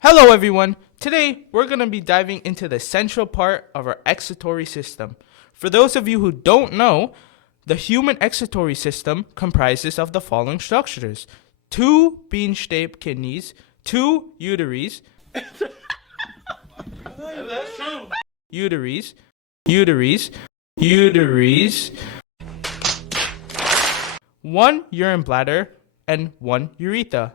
Hello, everyone. Today, we're going to be diving into the central part of our excretory system. For those of you who don't know, the human excretory system comprises of the following structures: two bean-shaped kidneys, two uteries, uteries, uteries, one urine bladder, and one urethra.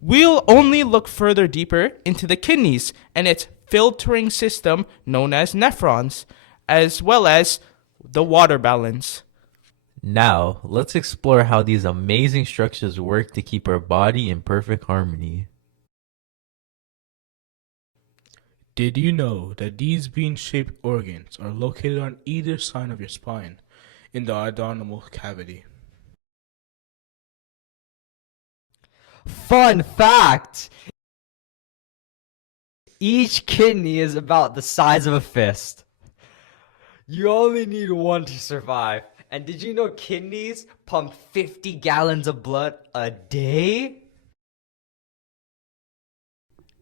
We'll only look further deeper into the kidneys and its filtering system known as nephrons, as well as the water balance. Now, let's explore how these amazing structures work to keep our body in perfect harmony. Did you know that these bean-shaped organs are located on either side of your spine in the abdominal cavity? Fun fact! Each kidney is about the size of a fist. You only need one to survive. And did you know kidneys pump 50 gallons of blood a day?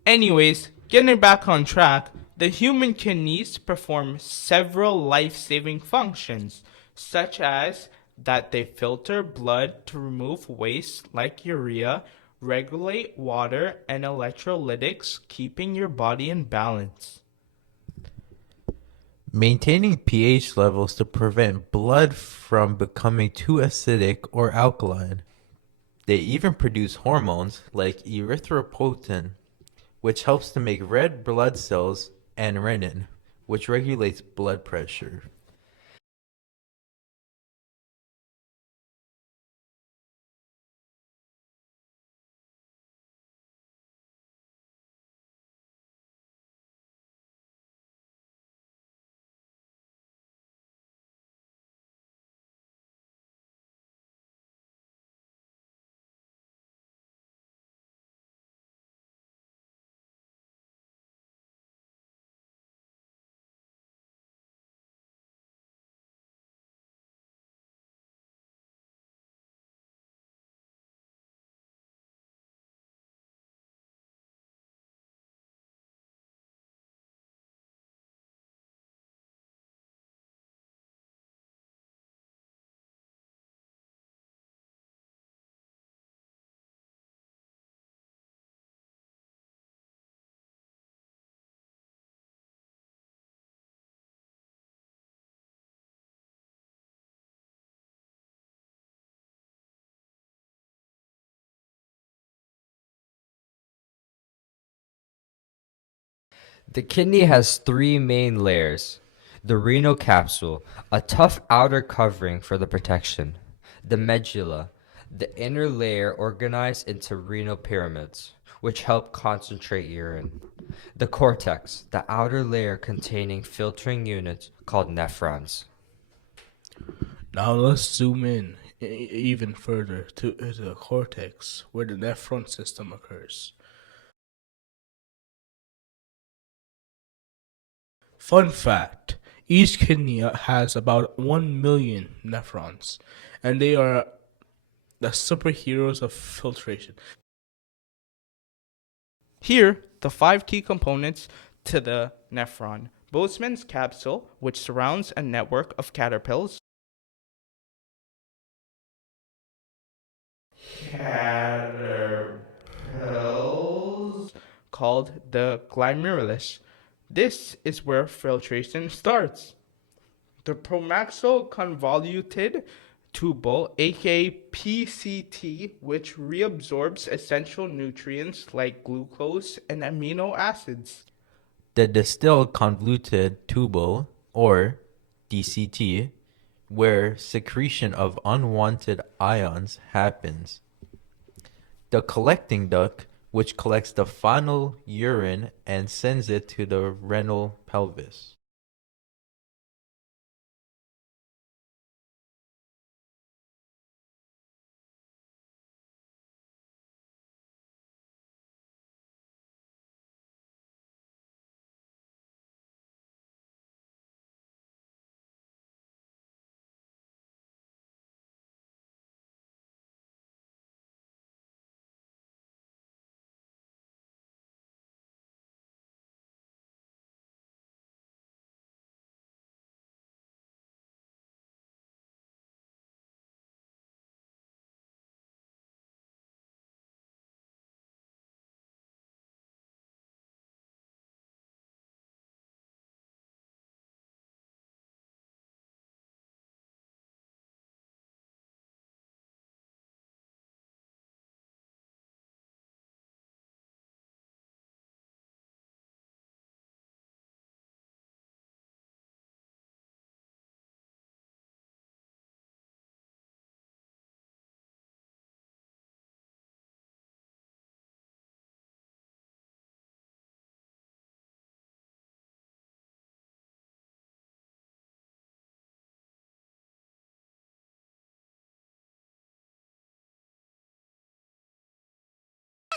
Anyways, getting back on track, the human kidneys perform several life-saving functions, such as that they filter blood to remove waste like urea, regulate water and electrolytics, keeping your body in balance. Maintaining pH levels to prevent blood from becoming too acidic or alkaline. They even produce hormones like erythropoietin, which helps to make red blood cells, and renin, which regulates blood pressure. The kidney has three main layers. The renal capsule, a tough outer covering for the protection. The medulla, the inner layer organized into renal pyramids, which help concentrate urine. The cortex, the outer layer containing filtering units called nephrons. Now let's zoom in even further to the cortex, where the nephron system occurs. Fun fact, each kidney has about 1 million nephrons, and they are the superheroes of filtration. Here, the five key components to the nephron: Bosman's capsule, which surrounds a network of caterpillars, called the glomerulus. This is where filtration starts. The promaxo convoluted tubule, aka PCT, which reabsorbs essential nutrients like glucose and amino acids. The distilled convoluted tubule, or DCT, where secretion of unwanted ions happens. The collecting duct, which collects the final urine and sends it to the renal pelvis.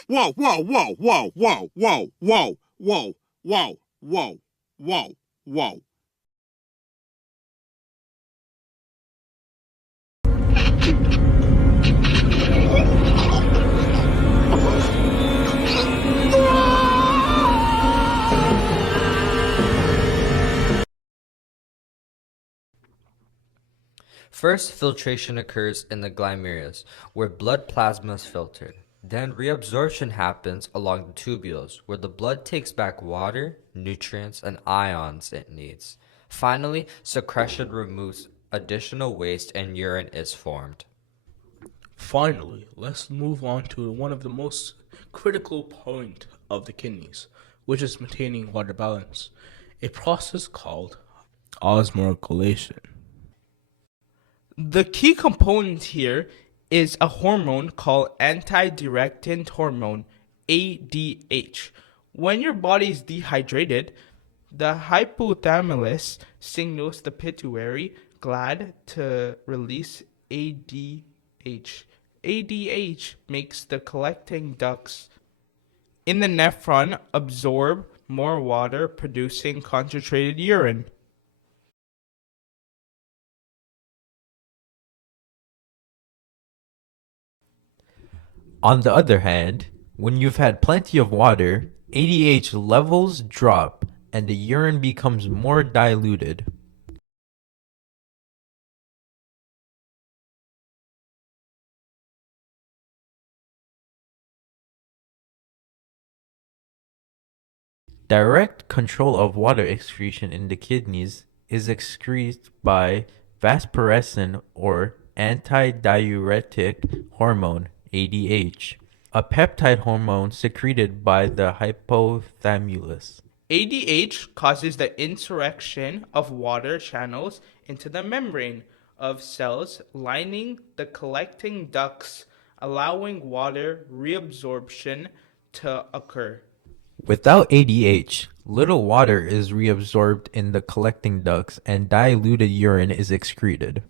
whoa, whoa, whoa, whoa, whoa, whoa, whoa, whoa, whoa, whoa, whoa, whoa. First, filtration occurs in the glomerulus, where blood plasma is filtered. Then reabsorption happens along the tubules, where the blood takes back water, nutrients, and ions it needs. Finally, secretion removes additional waste and urine is formed. Finally, let's move on to one of the most critical point of the kidneys, which is maintaining water balance, a process called osmoregulation. The key component here is a hormone called antidiuretic hormone, ADH. When your body is dehydrated, the hypothalamus signals the pituitary gland to release ADH. ADH makes the collecting ducts in the nephron absorb more water, producing concentrated urine. On the other hand, when you've had plenty of water, ADH levels drop and the urine becomes more diluted. Direct control of water excretion in the kidneys is excreted by vasopressin or antidiuretic hormone ADH, a peptide hormone secreted by the hypothalamus. ADH causes the insurrection of water channels into the membrane of cells lining the collecting ducts, allowing water reabsorption to occur. Without ADH, little water is reabsorbed in the collecting ducts and diluted urine is excreted.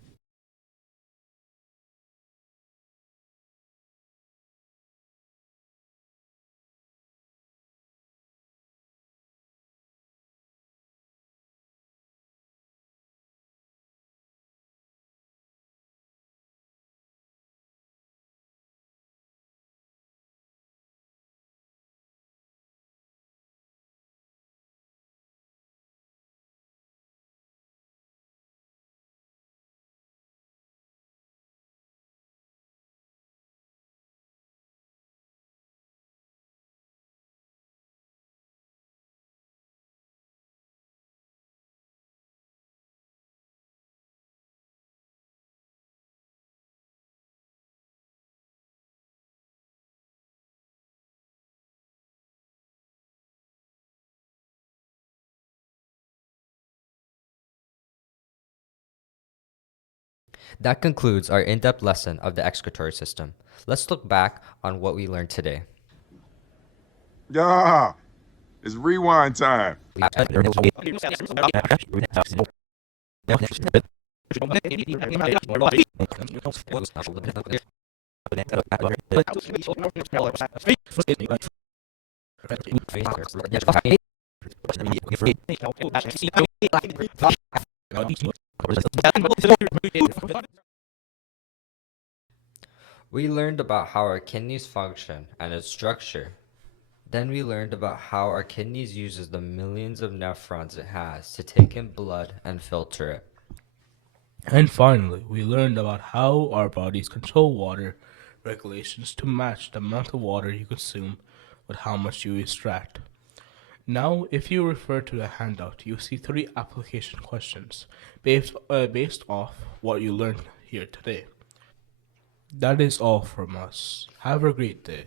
That concludes our in-depth lesson of the excretory system. Let's look back on what we learned today. Yeah, it's rewind time. We learned about how our kidneys function and its structure. Then we learned about how our kidneys uses the millions of nephrons it has to take in blood and filter it. And finally, we learned about how our bodies control water regulations to match the amount of water you consume with how much you extract. Now, if you refer to the handout, you'll see 3 application questions based off what you learned here today. That is all from us. Have a great day.